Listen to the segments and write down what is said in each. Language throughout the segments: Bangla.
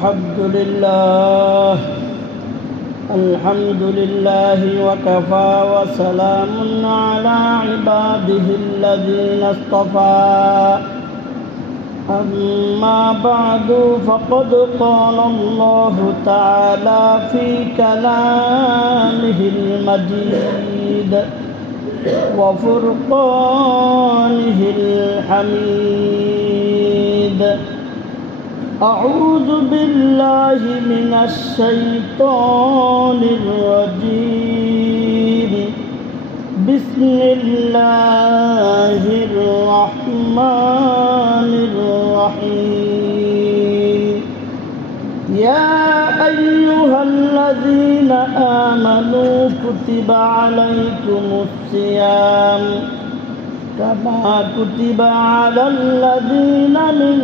الحمد لله وكفى وسلام على عباده الذين اصطفى أما بعد فقد قال الله تعالى في كلامه المجيد وفرقانه الحميد أعوذ بالله من الشيطان الرجيم بسم الله الرحمن الرحيم يا أيها الذين آمنوا كتب عليكم الصيام كما كتب على الذين من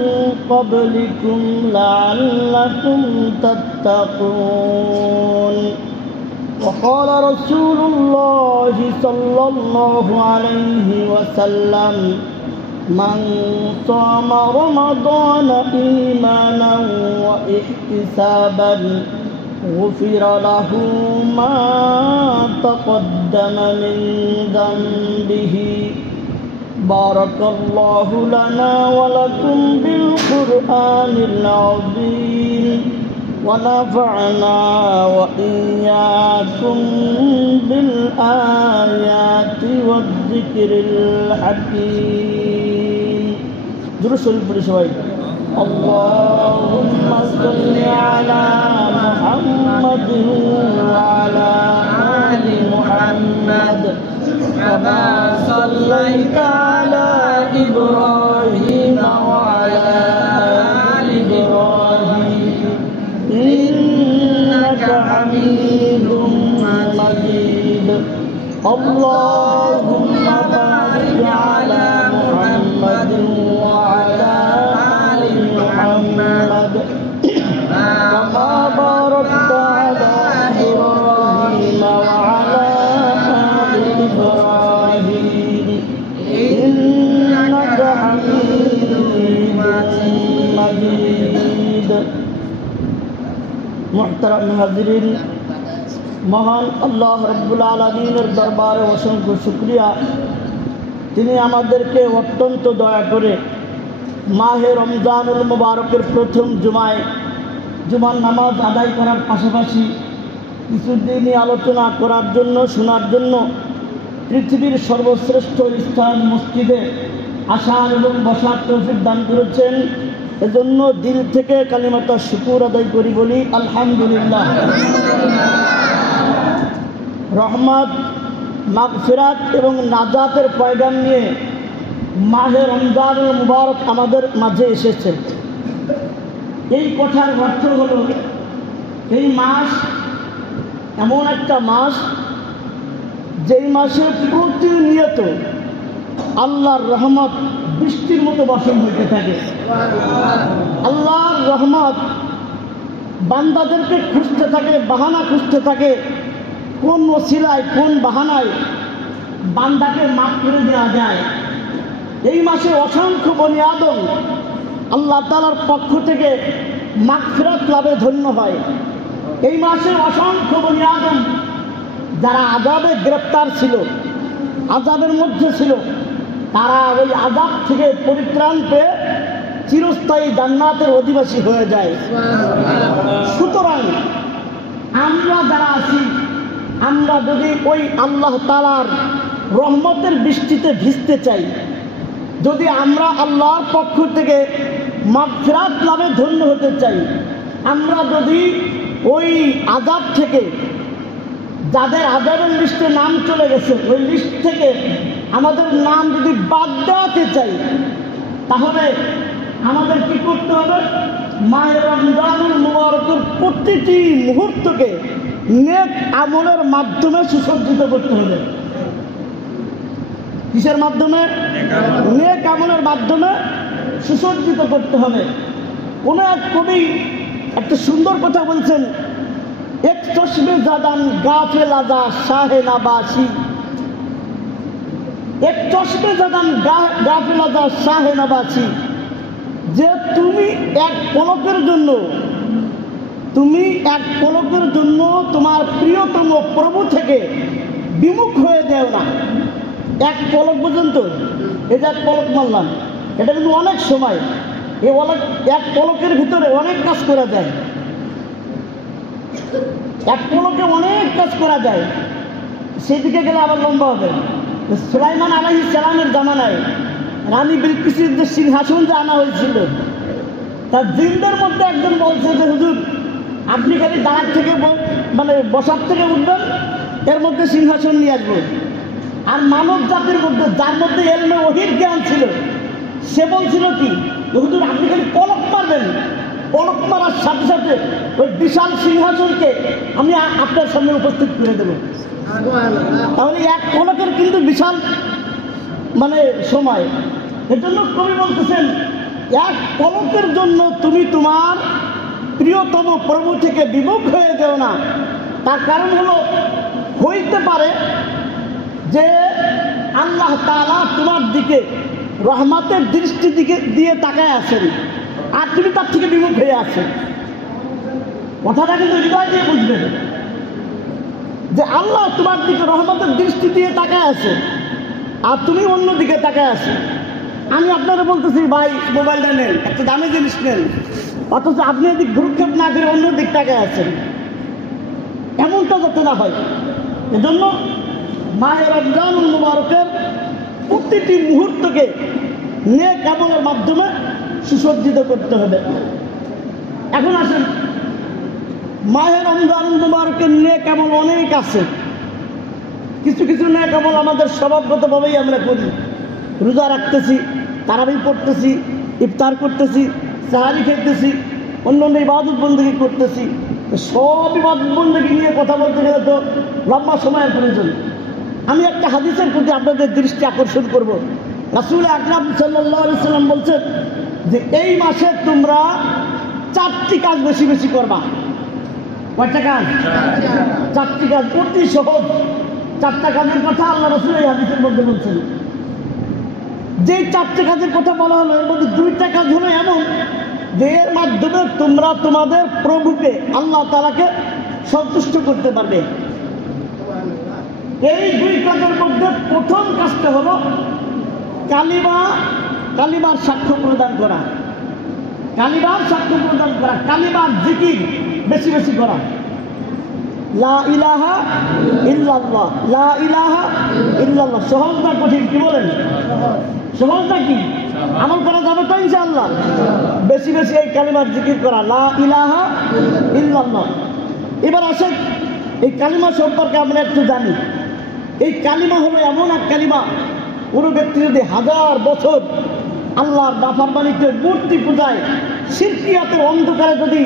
قبلكم لعلكم تتقون وقال رسول الله صلى الله عليه وسلم من صام رمضان إيمانا واحتسابا غفر له ما تقدم من ذنبه بارك الله لنا ولكم بالقرآن العظيم ونفعنا وإياكم بالآيات والذكر الحكيم. درسوا البرشوي. اللهم صل على محمد وعلى آل محمد كما صليت على إبراهيم وعلى آل إبراهيم إنك حميد مجيد. اللهم بارك على محمد وعلى آل محمد كما باركت على إبراهيم وعلى آل إبراهيم إنك حميد مجيد. محترم হাজিরিন, মহান আল্লাহ রব্বুল আলামিনের দরবারে অসংখ্য শুকরিয়া। তিনি আমাদেরকে অত্যন্ত দয়া করে মাহে রমজানুল মুবারকের প্রথম জুমার নামাজ আদায় করার পাশাপাশি কিছুদিনই আলোচনা করার জন্য, শোনার জন্য পৃথিবীর সর্বশ্রেষ্ঠ স্থান মসজিদে আসার এবং বসার তৌফিক দান করেছেন। এজন্য দিল থেকে কালিমাটা শুকর আদায় করি, বলি আলহামদুলিল্লাহ। রহমত, মাগফিরাত এবং নাজাতের পয়গাম নিয়ে মাহে রমজানুল মুবারক আমাদের মাঝে এসেছে। এই কথার অর্থ হলো এই মাস এমন একটা মাস যেই মাসে প্রতিনিয়ত আল্লাহর রহমত বৃষ্টির মতো বর্ষণ হইতে থাকে। আল্লাহর রহমত বান্দাদেরকে খুঁজতে থাকে, বাহানা খুঁজতে থাকে, কোন ওসিলায় কোন বাহানায় বান্দাকে মাফ করে দেওয়া যায়। এই মাসে অসংখ্য বনি আদম আল্লাহ তাআলার পক্ষ থেকে মাগফিরাত লাভে ধন্য হয়। এই মাসে অসংখ্য বনি আদম যারা আযাবে গ্রেপ্তার ছিল, আযাবের মধ্যে ছিল, তারা ওই আযাব থেকে পরিত্রাণ পেয়ে চিরস্থায়ী জান্নাতের অধিবাসী হয়ে যায়। সুতরাং আমরা যারা আছি, আমরা যদি ওই আল্লাহ তাআলার রহমতের বৃষ্টিতে ভিজতে চাই, যদি আমরা আল্লাহর পক্ষ থেকে মাগফিরাত লাভে ধন্য হতে চাই, আমরা যদি ওই আযাব থেকে, যাদের আযাবের লিস্টে নাম চলে গেছে, ওই লিস্ট থেকে আমাদের নাম যদি বাদ দেওয়াতে চাই, তাহলে আমাদের কি করতে হবে? মাহে রমজানুল মুবারকের প্রতিটি মুহূর্তকে নেক আমলের মাধ্যমে সুসজ্জিত করতে হবে। কিসের মাধ্যমে? নেক আমলের মাধ্যমে সুসজ্জিত করতে হবে। কোন এক কবি একটা সুন্দর কথা বলছেন, এক চশমে জাদান গাফেল আজা শাহে নাবাসি, এক চশমে জাদান গাফেল আজা শাহে নাবাসি, যে তুমি এক পলকের জন্য তুমি এক পলকের জন্য তোমার প্রিয়তম প্রভু থেকে বিমুখ হয়ে যাও না। এক পলক পর্যন্ত, এই যে এক পলক মারলাম, এটা কিন্তু অনেক সময়, এই এক পলকের ভিতরে অনেক কাজ করা যায়। এক পলকে অনেক কাজ করা যায়, সেদিকে গেলে আবার লম্বা হবে। সুলাইমান আলাইহিস সালামের জামানায় রানী বিলকিসের যে সিংহাসন যে আনা হয়েছিল, তার জিনদের মধ্যে একজন বলছে যে হুজুর, আপনি খালি দাঁড়ার থেকে মানে বসার থেকে উঠবেন, এর মধ্যে সিংহাসন নিয়ে আসবো। আর মানব জাতির মধ্যে যার মধ্যে এলমে ওহীর জ্ঞান ছিল, সে বলছিল কি, হুজুর আপনি খালি পলক মারবেন, পলক মারার সাথে সাথে ওই বিশাল সিংহাসনকে আমি আপনার সামনে উপস্থিত করে দেব। তাহলে এক পলকের কিন্তু বিশাল মানে সময়। এর জন্য কবি বলতেছেন, এক পলকের জন্য তুমি তোমার প্রিয়তম প্রভু থেকে বিমুখ হয়ে যেও না। তার কারণ হলো, হইতে পারে যে আল্লাহ তাআলা তোমার দিকে রহমতের দৃষ্টি দিয়ে তাকায় আছেন, আর তুমি তার থেকে বিমুখ হয়ে আছেন। কথাটা কিন্তু হৃদয় দিয়ে বুঝবেন যে আল্লাহ তোমার দিকে রহমতের দৃষ্টি দিয়ে তাকায় আছে, আর তুমি অন্য দিকে তাকায় আছো। আমি আপনারা বলতেছি, ভাই মোবাইলটা নেন, একটা দামি জিনিস নেন, অথচ আপনি এদিক ভ্রুক্ষেপ না করে অন্য দিক তাকায় আছেন। এমনটা যাতে না হয়, এজন্য মাহে রমজানুল মুবারকের প্রতিটি মুহূর্তকে নেক আমলের মাধ্যমে সুসজ্জিত করতে হবে। এখন আসেন, মাহে রমজানুল মুবারকের নেক আমল অনেক আছে। কিছু কিছু নেক আমল আমাদের স্বভাবগতভাবেই আমরা করি। রোজা রাখতেছি, তারাবি পড়তেছি, ইফতার করতেছি, সাহারি খেতেছি, অন্য অন্য ইবাদত বন্দেগী করতেছি। সব ইবাদত বন্দেগী নিয়ে কথা বলতে গেলে তো লম্বা সময়ের প্রয়োজন। আমি একটা হাদিসের প্রতি আপনাদের দৃষ্টি আকর্ষণ করব। রাসূল আকরাম সাল্লাল্লাহু আলাইহি সাল্লাম বলছেন যে এই মাসে তোমরা 4টি কাজ বেশি বেশি করবা। কয়টা কাজ? 4টি কাজ, অতি সহজ 4টা কাজের কথা আল্লাহ রাসূল এই হাদিসের মধ্যে বলছেন। যে 4টা কাজের কথা বলা হলো, এর মধ্যে 2টা কাজ হলো এমন যে এর মাধ্যমে তোমরা তোমাদের প্রভুকে আল্লাহ তাআলাকে সন্তুষ্ট করতে পারবে। এই 2 কাজের মধ্যে প্রথম কাজটা হলো কালিমার সাক্ষ্য প্রদান করা। কালিমার সাক্ষ্য প্রদান করা, কালিমার জিকির বেশি বেশি করা। লা ইলাহা ইল্লাল্লাহ, লা ইলাহা ইল্লাল্লাহ। সহজ না কঠিন? কি বলেন? সহজ না কি? আমল করা যাবে তো ইনশাআল্লাহ। বেশি বেশি এই কালিমার জিকির করা, লা ইলাহা ইল্লাল্লাহ। এবার আসেন, এই কালিমা সম্পর্কে আমরা একটু জানি। এই কালিমা হলো এমন এক কালিমা, কোনো ব্যক্তি যদি 1000 বছর আল্লাহর নাফরমানিতে, মূর্তি পূজায়, শিরকিয়াতের অন্ধকারে যদি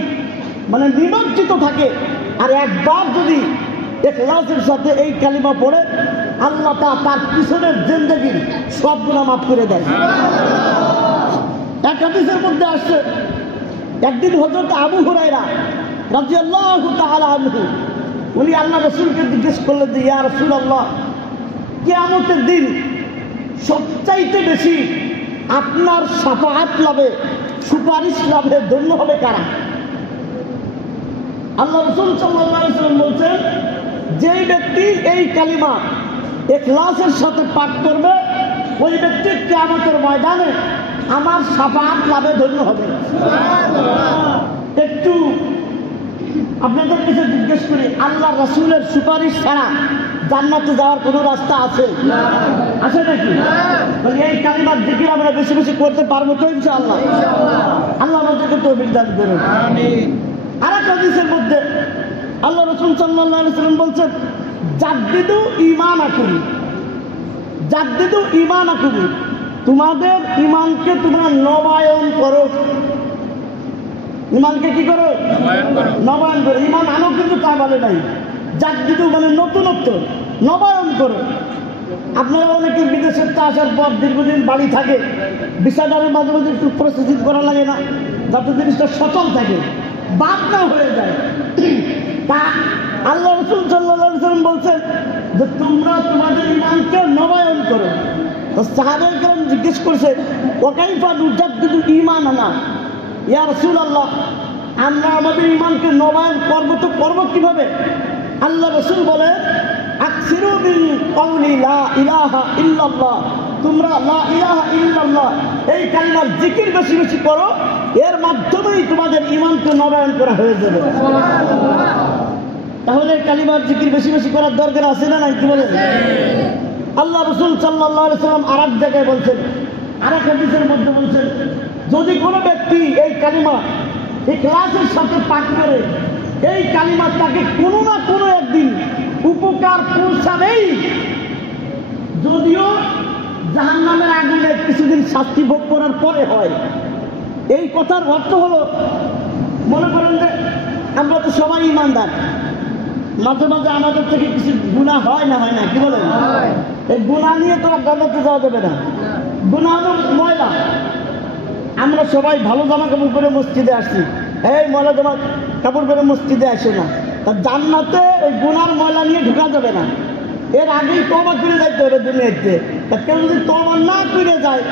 মানে নিমজ্জিত থাকে, আর একবার যদি ইখলাসের সাথে এই কালিমা পড়ে, আল্লাহ তার পিছনের জিন্দেগির সব গুনাহ মাফ করে দেয়। এক হাদিসের মধ্যে আসছে, একদিন হযরত আবু হুরায়রা রাদিয়াল্লাহু তাআলা আনহু, উনি আল্লাহ রাসূলকে জিজ্ঞেস করলেন যে ইয়া রাসূলুল্লাহ, কিয়ামতের দিন সবচাইতে বেশি আপনার শাফাআত লাভে, সুপারিশ লাভে ধন্য হবে কারা? আল্লাহ রাসূল সাল্লাল্লাহু আলাইহি ওয়াসাল্লাম বলছেন, যেই ব্যক্তি এই কালিমা ইখলাসের সাথে পাঠ করবে, ওই ব্যক্তি কিয়ামতের ময়দানে আমার শাফাআত লাভে ধন্য হবে। একটু আপনাদের কাছে জিজ্ঞেস করি, আল্লাহ রাসূলের সুপারিশ ছাড়া জান্নাতে যাওয়ার কোনো রাস্তা আছে? আছে নাকি? এই কালিমার জিকির আমরা বেশি বেশি করতে পারবো তো ইনশাআল্লাহ? আল্লাহ আমাদেরকে তৌফিক দান করুন, আমিন। আরেক হাদিসের মধ্যে আল্লাহ রাসূল সাল্লাল্লাহু আলাইহি ওয়াসাল্লাম বলছেন, জাদ্দিদু ঈমানাকুম, জাদ্দিদু ঈমানাকুম, তোমাদের ঈমানকে তোমরা নবায়ন করো। ঈমানকে কি করো? নবায়ন করো। ঈমান আনো কিন্তু তা বলে নাই, জাদ্দিদু মানে নতুনত্ব, নবায়ন করো। আপনারা অনেকে বিদেশের তা আসার পর দীর্ঘদিন বাড়ি থাকে, বিষয়টার মাঝে মাঝে একটু প্রসেসিং করা লাগে না, যাতে জিনিসটা সচল থাকে, বাদ না হয়ে যায়। তা আল্লাহ রাসূল সাল্লাল্লাহু আলাইহি ওয়াসাল্লাম বলছেন যে তোমরা তোমাদের ঈমানকে নবায়ন করো। তো সাহাবায়ে কেরাম জিজ্ঞেস করছে, ওয়া কাইফা নুজাদ্দিদু ঈমানানা ইয়া রাসূলুল্লাহ, আমরা আমাদের ইমানকে নবায়ন করবো তো করবো কিভাবে? আল্লাহ রাসূল বলে আকসিরু মিন কওলি লা ইলাহা ইল্লাল্লাহ, তোমরা লা ইলাহা ইল্লাল্লাহ এই কালিমার জিকির বেশি বেশি করো, এর মাধ্যমেই তোমাদের ইমানকে নবায়ন করা হয়ে যাবে। তাহলে কালিমার জিকির বেশি বেশি করার দরকার আছে না নাই? কি বলেন? আল্লাহ রাসূল সাল্লাল্লাহু আলাইহি সাল্লাম আরেক জায়গায় বলছেন, আরেক হাদিসের মধ্যে বলছেন, যদি কোনো ব্যক্তি এই কালিমা ইখলাসের সাথে পাঠ করে, এই কালিমা তাকে কোনো না কোনো একদিন উপকার পৌঁছাবেই, যদিও জাহান্নামের আগুনে কিছুদিন শাস্তি ভোগ করার পরে হয়। এই কথার অর্থ হলো, মনে করেন যে আমরা তো সবাই ইমানদার, মাঝে মাঝে আমাদের থেকে কিছু গুনাহ হয় না, হয় না? কি বলেন? এই গুনাহ নিয়ে তো আর জান্নাতে যাওয়া যাবে না। গুনাহ হলো ময়লা। আমরা সবাই ভালো জামা কাপড় পরে মসজিদে আসছি, এই ময়লা জামা কাপড় পরে মসজিদে আসে না। তা জান্নাতে ওই গুনার ময়লা নিয়ে ঢোকা যাবে না, এর আগেই তওবা করে যাইতে হবে দুনিয়াতে। তা কেউ যদি তওবা না করে যায়,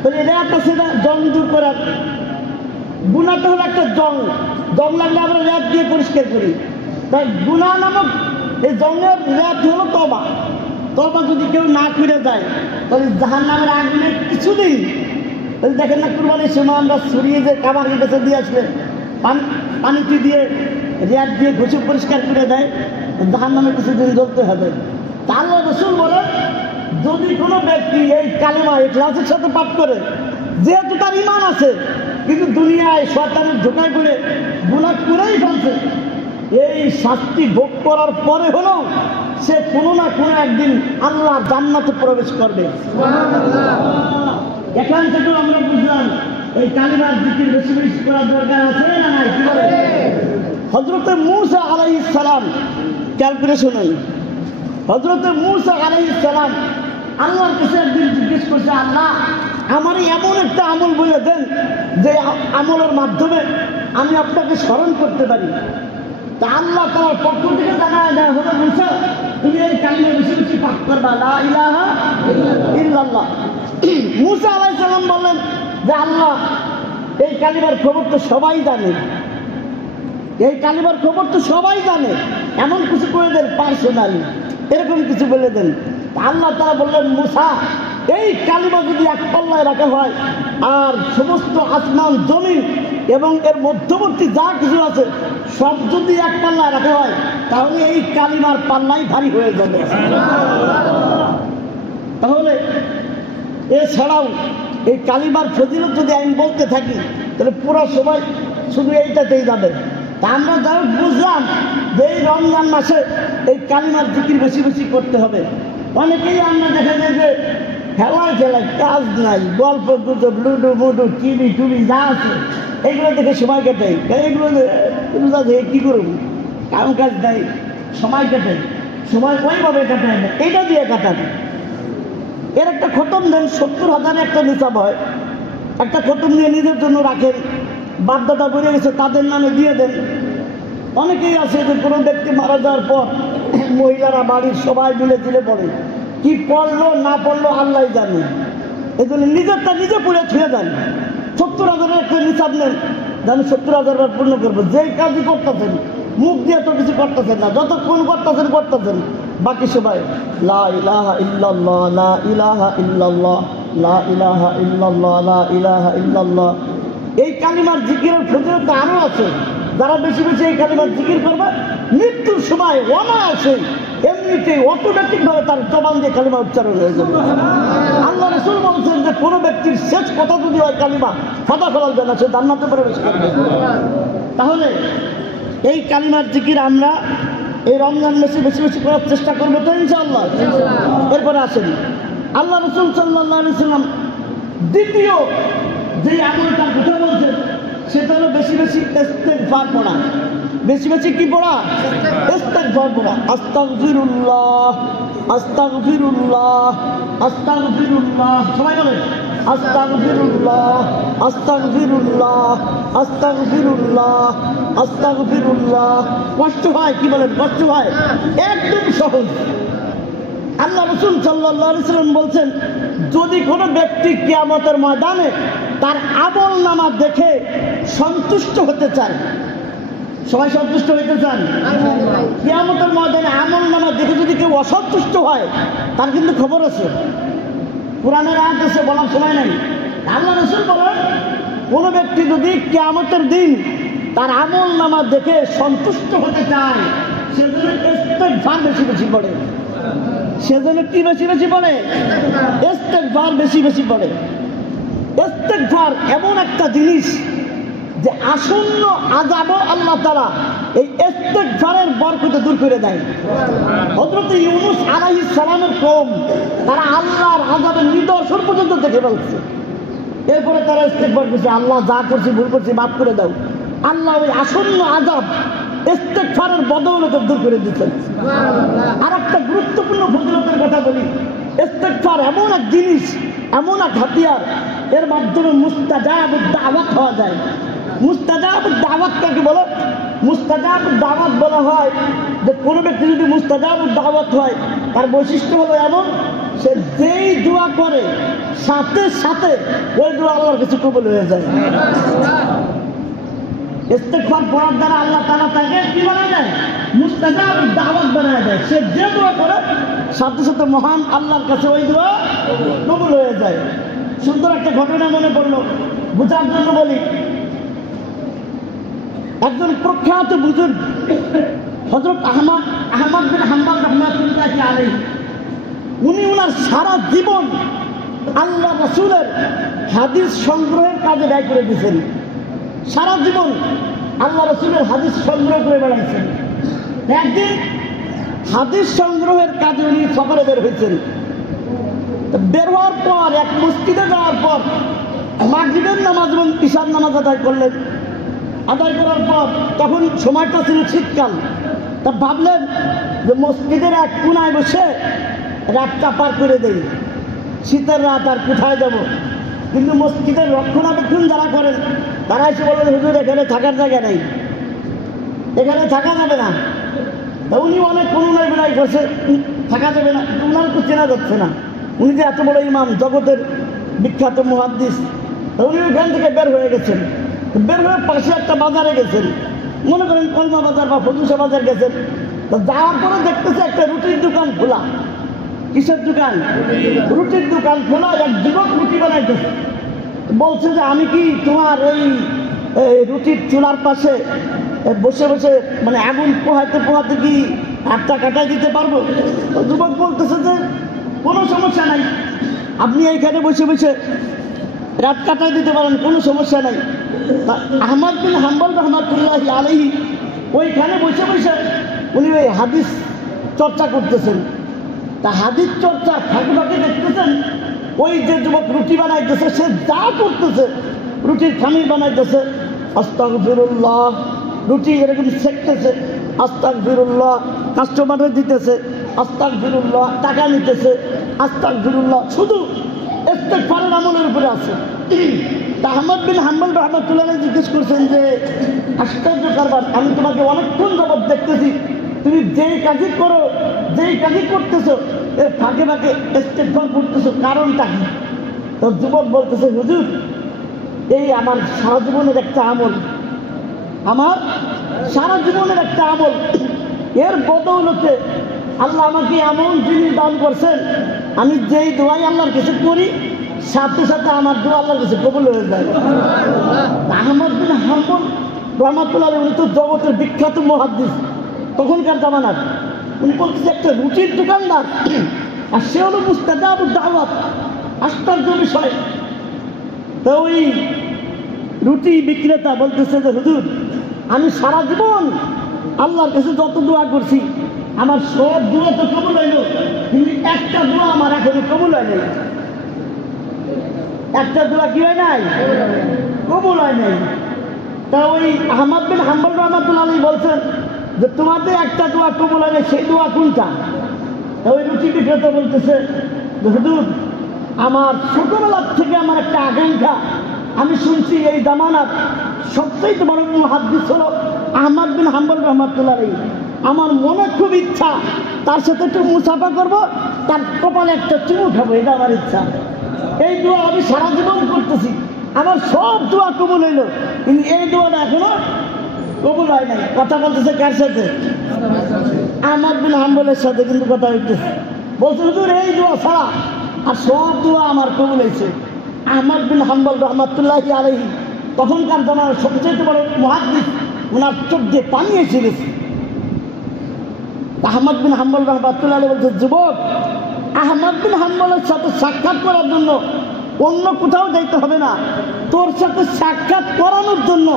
তাহলে এটা একটা সেটা জং দূর করার। গুনাহটা হলো একটা জং, জং লাগলে আমরা র্যাপ দিয়ে পরিষ্কার করি। তাই গুনাহ নামক এই জঙ্গের র্যাপ হলো তওবা। তওবা যদি কেউ না করে যায়, তাহলে জাহান্নামের আগুনে কিছুদিন, তাহলে দেখেন না কুরবানির সময় আমরা ছড়িয়ে যে কাবারের কাছে দিয়ে আসলে পানিটি দিয়ে র্যাপ দিয়ে ঘুষে পরিষ্কার করে দেয়, জাহান্নামে কিছুদিন জ্বলতে হবে। তা আল্লাহ রাসূল বলেন, যদি কোনো ব্যক্তি এই কালিমা ইখলাসের সাথে পাঠ করে, যেহেতু তার ঈমান আছে কিন্তু দুনিয়ায় শয়তানের ধোঁকায় পড়ে গুনাহ করেই ফেলছে, এই শাস্তি ভোগ করার পরে হলেও সে কোনো না কোনো একদিন আল্লাহ জান্নাতে প্রবেশ করবে। এখান থেকে আমরা বুঝলাম এই কালিমার জিকির বেশি বেশি করার দরকার আছে না নাই? কি বলে? হযরতে মূসা আলাইহিস সালাম, খেয়াল করে শুনুন, হযরতে মূসা আলাইহিস সালাম আল্লাহর কাছে একদিন জিজ্ঞেস করছে, আল্লাহ আমার এমন একটা আমল বলে দেন যে আমলের মাধ্যমে আমি আপনাকে স্মরণ করতে পারি। তা আল্লাহ তার পক্ষ থেকে জানায় দেয়, হলো মূসা তুমি এই কালিমা বেশি বেশি পাঠ করবা, লা ইলাহা ইল্লাল্লাহ। মূসা আলাইহিস সালাম বললেন যে আল্লাহ এই কালিমার খবর তো সবাই জানে, এই কালিমার খবর তো সবাই জানে, এমন কিছু করে দেন পার্সোনালি, এরকম কিছু বলে দেন। আল্লাহ তারা বললেন, মূসা এই কালিমা যদি এক পাল্লায় রাখা হয় আর সমস্ত আসমান জমিন এবং এর মধ্যবর্তী যা কিছু আছে সব যদি এক পাল্লায় রাখা হয়, তাহলে এই কালিমার পাল্লাই ভারী হয়ে যাবে। তাহলে এছাড়াও এই কালিমার ফজিলত যদি আমি বলতে থাকি, তাহলে পুরো সময় শুধু এইটাতেই যাবে। তা আমরা যারা বুঝলাম যে এই রমজান মাসে এই কালিমার জিকির বেশি বেশি করতে হবে। অনেকেই আমরা দেখা যায় যে খেলায় খেলায় কাজ নাই, গল্প গুজব, লুডু মুডু, টিভি টুবি যা আছে এইগুলো দেখে সময় কাটাই। এইগুলো কী করুন, কাম কাজ নাই, সময় কাটাই, সময় ওইভাবে কাটায় না, এটা দিয়ে কাটান। এর একটা খতম দেন, 70,000 একটা নিসাব হয়, একটা খতম নিয়ে নিজের জন্য রাখেন, বাপদাদা বেড়ে গেছে তাদের নামে দিয়ে দেন। অনেকেই আছে যে কোনো ব্যক্তি মারা যাওয়ার পর মহিলারা বাড়ির সবাই মিলে দিলে পড়ে, কি পড়লো না পড়লো আল্লাহ জানে, এই জন্য নিজেরটা নিজে পড়ে ছুঁয়ে দেন। 70,000 একটা নিসাব নেন, আমি 70,000 বার পূর্ণ করবো। যেই কাজই করতেছেন, মুখ দিয়ে তো কিছু করতেছেন না, যতক্ষণ করতেছেন, বাকি সবাই লা ইলাহা ইল্লাল্লাহ, লা ইলাহা ইল্লাল্লাহ, লা ইলাহা ইল্লাল্লাহ, লা ইলাহা ইল্লাল্লাহ। এই কালিমার জিকিরের ফজিলত আরও আছে। যারা বেশি বেশি এই কালিমার জিকির করবে, মৃত্যুর সময় অনায়াসে এমনিতেই অটোমেটিকভাবে তার জবান দিয়ে কালিমা উচ্চারণ হয়ে যাবে। আল্লাহ রাসূল বলছেন যে কোনো ব্যক্তির শেষ কথা যদি হয় কালিমা, ফাটা ফেলাল যায় না, সে জান্নাতে প্রবেশ করবে। তাহলে এই কালিমার জিকির আমরা এই রমজান মাসে বেশি বেশি করার চেষ্টা করবো তো ইনশাআল্লাহ। এরপরে আসেন, আল্লাহ রাসূল সাল্লাল্লাহু আলাইহি ওয়াসাল্লাম দ্বিতীয় যে আমলটার কথা বলছেন সেটা হলো বেশি বেশি ইস্তেগফার পড়া। বেশি বেশি কি পড়া? ইস্তেগফার পড়া। আস্তাগফিরুল্লাহ, আস্তাগফিরুল্লাহ, আস্তাগফিরুল্লাহ। সবাই বলেন আস্তাগফিরুল্লাহ, আস্তাগফিরুল্লাহ, আস্তাগফিরুল্লাহ, আস্তাগফিরুল্লাহ। কষ্ট হয়? কি বলেন কষ্ট হয়? একদম সহজ। আল্লাহ রাসূল সাল্লাল্লাহু আলাইহি ওয়াসাল্লাম বলছেন, যদি কোনো ব্যক্তি কিয়ামতের ময়দানে তার আমল নামা দেখে সন্তুষ্ট হতে চায়। সবাই সন্তুষ্ট হইতে চান? কিয়ামতের ময়দানে আমল নামা দেখে যদি কেউ অসন্তুষ্ট হয় তার কিন্তু খবর আছে। কোরআনের আয়াত এসে বলার সময় নাই। আল্লাহ রাসূল বলেন, কোন ব্যক্তি যদি কিয়ামতের দিন তার আমল নামা দেখে সন্তুষ্ট হতে চায় সেজন্য ইস্তেগফার বেশি বেশি পড়ে। সেজন্য কি বেশি বেশি পড়ে? ইস্তেগফার বেশি বেশি পড়ে। ইস্তেগফার এমন একটা জিনিস যে আসন্ন আযাবও আল্লাহ তাআলা এই ইস্তেগফারের বরকতে দূর করে দেয়। হযরত ইউনূস আলাইহিস সালামের কওম তারা আল্লাহর আযাবের নিদর্শন পর্যন্ত দেখে ফেলছে, এরপরে তারা ইস্তেগফার করছে, আল্লাহ যা করছি ভুল করছি মাফ করে দাও। আল্লাহ ওই আসন্ন আযাব ইস্তেগফারের বদৌলতে দূর করে দিচ্ছেন। আর একটা গুরুত্বপূর্ণ ফজিলতের কথা বলি, ইস্তেগফার এমন এক জিনিস, এমন এক হাতিয়ার, এর মাধ্যমে মুস্তাজাবুদ দাওয়াত হওয়া যায়। মুস্তাজাবুদ দাওয়াত কাকে বলে? মুস্তাজাবুদ দাওয়াত বলা হয় যে কোনো ব্যক্তি যদি মুস্তাজাবুদ দাওয়াত হয় তার বৈশিষ্ট্য হলো এমন, সে যেই দোয়া করে সাথে সাথে ওই দোয়া আল্লাহর কাছে কবুল হয়ে যায়। ইস্তেগফার পড়ার দ্বারা আল্লাহ তাআলা তাকে কি বানায় দেয়? মুস্তাজাবুদ দাওয়াত বানায় দেয়। সে যে দোয়া করে সাথে সাথে মহান আল্লাহর কাছে ওই দোয়া কবুল হয়ে যায়। সুন্দর একটা ঘটনা মনে পড়লো, বোঝার জন্য বলি। একজন প্রখ্যাত বুজুর্গ হযরত আহমদ বিন হাম্বল রাহমাতুল্লাহি আলাইহি, উনি ওনার সারা জীবন আল্লাহ রাসূলের হাদিস সংগ্রহের কাজে ব্যয় করে দিয়েছেন। সারা জীবন আল্লাহ রাসূলের হাদিস সংগ্রহ করে বেড়াইছেন। একদিন হাদিস সংগ্রহের কাজে উনি সফরে বের হয়েছেন। বের হওয়ার পর এক মসজিদে যাওয়ার পর মাগরিবের নামাজ এবং ইশার নামাজ আদায় করলেন। আদায় করার পর তখন সময়টা ছিল শীতকাল, তা ভাবলেন যে মসজিদের এক কোনায় বসে রাতটা পার করে দেই, শীতের রাত আর কোথায় যাব। কিন্তু মসজিদের রক্ষণাবেক্ষণ যারা করেন তারা এসে বললেন, হুজুর এখানে থাকার জায়গা নেই, এখানে থাকা যাবে না। তা উনি অনেক অনুনয় বিনয় করছে, থাকা যাবে না, উনার তো চেনা যাচ্ছে না। উনি যে এত বড় ইমাম, জগতের বিখ্যাত মুহাদ্দিস, তা উনি ওখান থেকে বের হয়ে গেছেন। বের হয়ে পাশে একটা বাজারে গেছেন, মনে করেন কলমা বাজার বা ফতুসা বাজার গেছেন। তা যাওয়ার পরে দেখতেছে একটা রুটির দোকান খোলা। কিসের দোকান? রুটির দোকান খোলা। এক যুবক রুটি বানাইতেছে, বলছে যে আমি কি তোমার ওই রুটির চুলার পাশে বসে বসে মানে আগুন পোহাতে পোহাতে কি আটটা কাটাই দিতে পারবো? যুবক বলতেছে যে কোনো সমস্যা নাই, আপনি এইখানে বসে বসে রাত কাটাই দিতে পারেন, কোনো সমস্যা নাই। আহমদ বিন হাম্বল রাহমাতুল্লাহি আলাইহি ওইখানে বসে বসে উনি ওই হাদিস চর্চা করতেছেন। তা হাদিস চর্চা ফাঁকে ফাঁকে দেখতেছেন ওই যে যুবক রুটি বানাইতেছে সে যা করতেছে, রুটির খামির বানাইতেছে, আস্তাগফিরুল্লাহ, রুটি এরকম সেকতেছে, আস্তাগফিরুল্লাহ, কাস্টমারে দিতেছে, আস্তাগফিরুল্লাহ, টাকা নিতেছে, আস্তাগফিরুল্লাহ, শুধু ইস্তেগফারের আমলের উপরে আছে। আহমদ বিন হাম্বল রাহমাতুল্লাহ জিজ্ঞেস করছেন যে আশ্চর্য কারবার, আমি তোমাকে অনেকক্ষণ যাবত দেখতেছি, তুমি যেই কাজই করো, যেই কাজই করতেছো এর ফাঁকে ফাঁকে ইস্তেগফার করতেছো, কারণটা কি? তো যুবক বলতেছে, হুজুর এই আমার সারা জীবনের একটা আমল, আমার সারা জীবনের একটা আমল, এর বদৌলতে আল্লাহ আমাকে এমন জিনিস দান করছেন, আমি যেই দোয়াই আল্লাহর কাছে করি সাথে সাথে আমার দোয়া আল্লাহর কাছে কবুল হয়ে যায়। আহমদ বিন হাম্বল রাহমাতুল্লাহ উনি তো জগতের বিখ্যাত মুহাদ্দিস তখনকার জামানার। উনি বলতেছে একটা রুটির দোকানদার আর সে হলো মুস্তাজাবুদ দাওয়াত। আশ্চর্য বিষয়। তো ওই রুটি বিক্রেতা বলতেছে যে হুজুর আমি সারা জীবন আল্লাহর কাছে যত দোয়া করছি আমার সব দোয়া তো কবুল হইল, কিন্তু একটা দোয়া আমার এখনো কবুল হয় নাই। একটা দোয়া কি হয় নাই? কবুল হয় নাই। তা ওই আহমদ বিন হাম্বল রাহমাতুল্লাহ আলাইহি বলছেন যে তোমাদের একটা দোয়া কবুল হয় নাই, সেই দোয়া কোনটা? তা ওই রুটি বিক্রেতা বলতেছে যে হুজুর আমার ছোটবেলার থেকে আমার একটা আকাঙ্ক্ষা, আমি শুনছি এই জামানার সবচেয়ে বড় মুহাদ্দিস হলো আহমদ বিন হাম্বল রাহমাতুল্লাহ আলাইহি। আমার মনে খুব ইচ্ছা তার সাথে একটু মুসাফা করব, তার কপালে একটা চুমু খাবো, এটা আমার ইচ্ছা। এই দোয়া আমি সারা জীবন করতেছি, আমার সব দোয়া কবুল হইল, কিন্তু এই দোয়াটা এখনো কবুল হয় নাই। কথা বলতেছে কার সাথে? আহমদ বিন হাম্বলের সাথে কিন্তু কথা হইতেছে। বলছে হুজুর এই দোয়া ছাড়া আর সব দোয়া আমার কবুল হয়েছে। আহমদ বিন হাম্বল রহমাতুল্লাহি আলাইহি তখনকার জামানার সবচেয়ে বড় মুহাদ্দিস, ওনার চোখ দিয়ে পানি এসে গেছে। আহমদ বিন হাম্বল রহমাতুল্লাহি আলাইহি বলছে, যুবক, আহমদ বিন হাম্বলের সাথে সাক্ষাৎ করার জন্য অন্য কোথাও যাইতে হবে না, তোর সাথে সাক্ষাৎ করানোর জন্য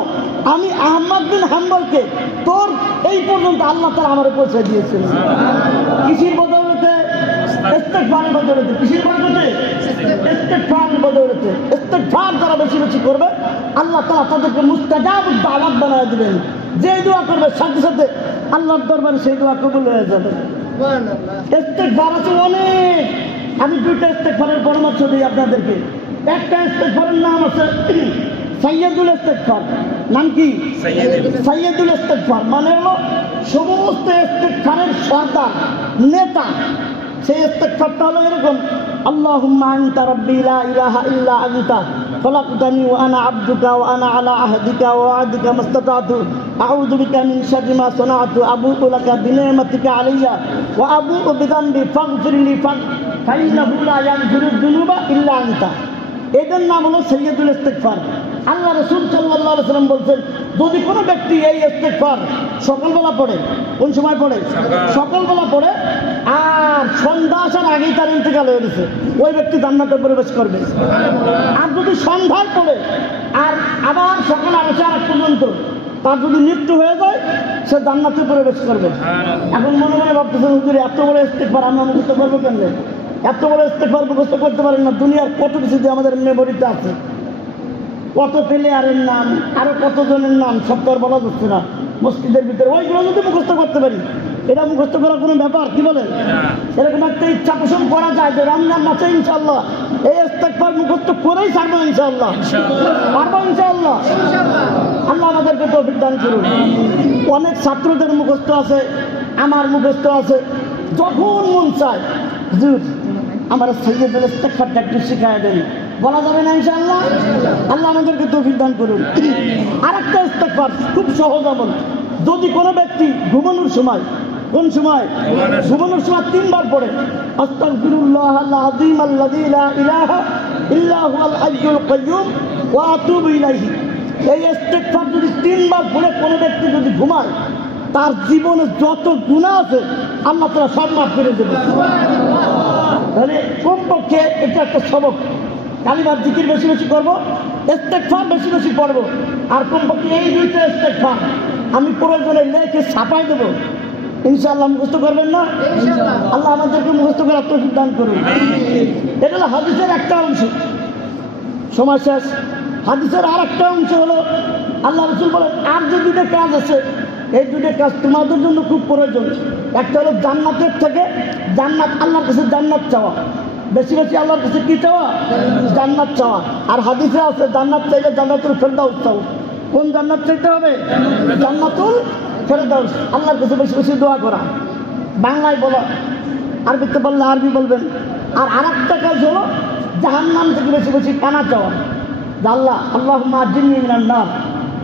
আমি আহমদ বিন হাম্বলকে তোর এই পর্যন্ত আল্লাহ তাআলা আমার পৌঁছে দিয়েছেন। কিসের বদৌলতে? ইস্তেগফারের বদৌলতে। কিসের বদৌলতে? ইস্তেগফারের বদৌলতে। ইস্তেগফার যারা বেশি বেশি করবে আল্লাহ তাআলা তাদেরকে মুস্তাজাবুদ দাওয়াত বানায় দিবেন। যে দোয়া করবে সাথে সাথে আল্লাহর দরবারে সেই দোয়া কবুল হয়ে যাবে। ইস্তেগফার আছে অনেক। আমি দুইটা ইস্তেগফারের পরামর্শ দিই আপনাদেরকে। একটা ইস্তেগফারের নাম আছে সাইয়্যিদুল ইস্তেগফার। নাম কি? সাইয়্যিদুল ইস্তেগফার মানে হলো সমস্ত ইস্তেগফারের সর্দার, নেতা। সেই ইস্তেগফারটা হলো এরকম, আল্লাহুম্মা আনতা রাব্বি লা ইলাহা ইল্লা আনতা খলাকতানি ওয়া আনা আবদুকা ওয়া আনা আলা আহদিকা ওয়া ওয়া'দিকা মাসতাতা'তু আউযু বিকা মিন শাররি মা সানা'তু আবু'ু লাকা বিনি'মাতিকা আলাইয়া ওয়া আবু'ু বিযানবি ফাগফিরলি ফাইন্নাহু লা ইয়াগফিরুয যুনুবা ইল্লা আনতা। এটার নাম হলো সাইয়্যিদুল ইস্তেগফার। আল্লাহ রাসূল সাল্লাল্লাহু আলাইহি ওয়াসাল্লাম বলছেন, যদি কোনো ব্যক্তি এই ইস্তেগফার সকালবেলা পড়ে, কোন সময় পড়ে? সকালবেলা পড়ে, আর সন্ধ্যা আসার আগেই তার ইন্তেকাল হয়ে গেছে, ওই ব্যক্তি জান্নাতে প্রবেশ করবে। আর যদি সন্ধ্যায় পড়ে আর আবার সকাল আসার আগ পর্যন্ত তার যদি মৃত্যু হয়ে যায়, সে জান্নাতে প্রবেশ করবে। এখন মনে মনে ভাবতেছেন, হুজুর এত বড় ইস্তেগফার আমরা মুখস্থ করবো কেন? এত বড় ইস্তেগফার মুখস্থ করতে পারেন না। দুনিয়ার কত কিছু যে আমাদের মেমোরিতে আছে, কত প্লেয়ারের নাম, আরো কতজনের নাম, সব তো আর বলা যাচ্ছে না মসজিদের ভিতরে। ওইগুলো যদি মুখস্থ করতে পারি, এটা মুখস্থ করার কোনো ব্যাপার? কি বলেন? এরকম একটা ইচ্ছা পোষণ করা যায় যে রমজান মাসে ইনশাআল্লাহ এই ইস্তেগফার মুখস্থ করেই ছাড়বো ইনশাআল্লাহ। পারবো ইনশাআল্লাহ। আল্লাহ আমাদেরকে তৌফিক দান করুন। অনেক ছাত্রদের মুখস্থ আছে, আমার মুখস্থ আছে। যখন মন চায়, হুজুর আমার সাইয়্যিদুল ইস্তেগফারটা একটু শিখায় দেন, বলা যাবে না ইনশাআল্লাহ? আল্লাহ আমাদেরকে তৌফিক দান করুন। আরেকটা ইস্তেগফার খুব সহজ আমল। যদি কোনো ব্যক্তি ঘুমানোর সময়, কোন সময়? ঘুমানোর সময় 3 বার পড়ে, আস্তাগফিরুল্লাহাল আযীম আল্লাযী লা ইলাহা ইল্লা হুয়াল হাইয়ুল কাইয়্যুম ওয়া আতুবু ইলাইহি। এই ইস্তেগফার যদি 3 বার পড়ে কোনো ব্যক্তি যদি ঘুমায়, তার জীবনে যত গুনাহ আছে আল্লাহ তাআলা সব মাফ করে দেবে। তাহলে কমপক্ষে এটা একটা সবক। কালিমার জিকির বেশি বেশি করবো, ইস্তেগফার বেশি বেশি পড়বো, আর কমপক্ষে এই দুইটা ইস্তেগফার আমি প্রয়োজনে লেখে ছাপাই দেবো ইনশাআল্লাহ। মুখস্থ করবেন না? আল্লাহ আমাদেরকে মুখস্থ করার তৌফিক দান করুন। এটা হলো হাদিসের একটা অংশ। সময় শেষ। হাদিসের আর একটা অংশ হলো, আল্লাহ রাসূল বলেন, আর যে দুটো কাজ আছে, এই দুটো কাজ তোমাদের জন্য খুব প্রয়োজন। একটা হলো জান্নাতের থেকে জান্নাত, আল্লাহর কাছে জান্নাত চাওয়া, বেশি বেশি আল্লাহর কাছে কি চাওয়া? জান্নাত চাওয়া। আর হাদিসে আছে জান্নাত চাইলে জান্নাতুল ফেরদাউস চাও। কোন জান্নাত চাইতে হবে? জান্নাতুল ফেরদাউস। আল্লাহর কাছে বেশি বেশি দোয়া করা, বাংলায় বলা, আরবিতে বললে আরবি বলবেন। আর আরেকটা কাজ হলো জাহান্নাম থেকে বেশি বেশি কানা চাওয়া, যে আল্লাহ আল্লাহুম্মা আজরিনি মিনান নার।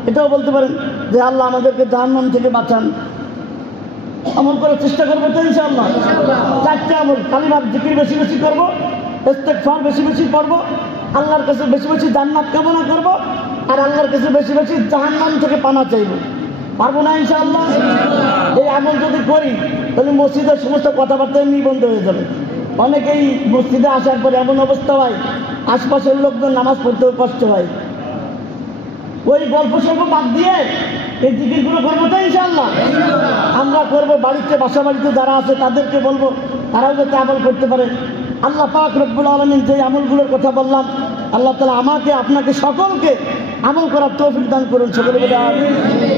এটাও বলতে পারেন যে আল্লাহ আমাদেরকে জাহান্নাম থেকে বাঁচান। আমল করার চেষ্টা করবো তো ইনশাআল্লাহ। 4টে আমল, কালিমার জিকির বেশি বেশি করবো, ইস্তেগফার বেশি বেশি পড়বো, আল্লাহর কাছে বেশি বেশি জান্নাত কামনা করবো, আর আল্লাহর কাছে বেশি বেশি জাহান্নাম থেকে পানা চাইবো। পারবো না ইনশাআল্লাহ? এই আমল যদি করি তাহলে মসজিদের সমস্ত কথাবার্তা এমনি বন্ধ হয়ে যাবে। অনেকেই মসজিদে আসার পরে এমন অবস্থা হয়, আশপাশের লোকজন নামাজ পড়তেও কষ্ট হয়। ওই গল্প সল্প বাদ দিয়ে এই জিকিরগুলো করবো তো ইনশাআল্লাহ? আমরা করবো। বাড়িতে, বাসা বাড়িতে যারা আছে তাদেরকে বলবো তারাও যাতে আমল করতে পারে। আল্লাহ পাক রব্বুল আলামিন যে আমলগুলোর কথা বললাম, আল্লাহ তাআলা আমাকে, আপনাকে, সকলকে আমল করার তৌফিক দান করুন। সকলে বলে আমিন।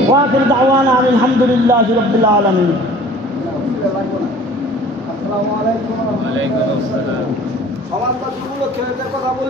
ওয়া আখিরু দাওয়ানা আলহামদুলিল্লাহি রাব্বিল আলামিন। আসসালামু আলাইকুম। ওয়া আলাইকুম আসসালাম। আমার কথা বলে